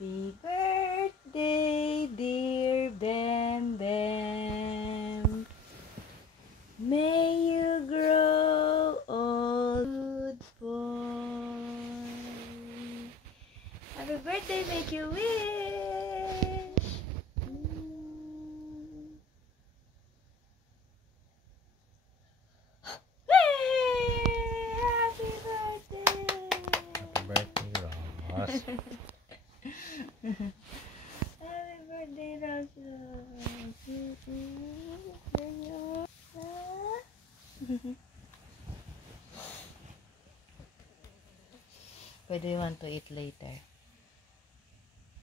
Happy birthday, dear Bem Bem. May you grow old, boy. Happy birthday, make you wish. Happy birthday. Happy birthday, Ross. Happy birthday, Rosa. Where do you want to eat later?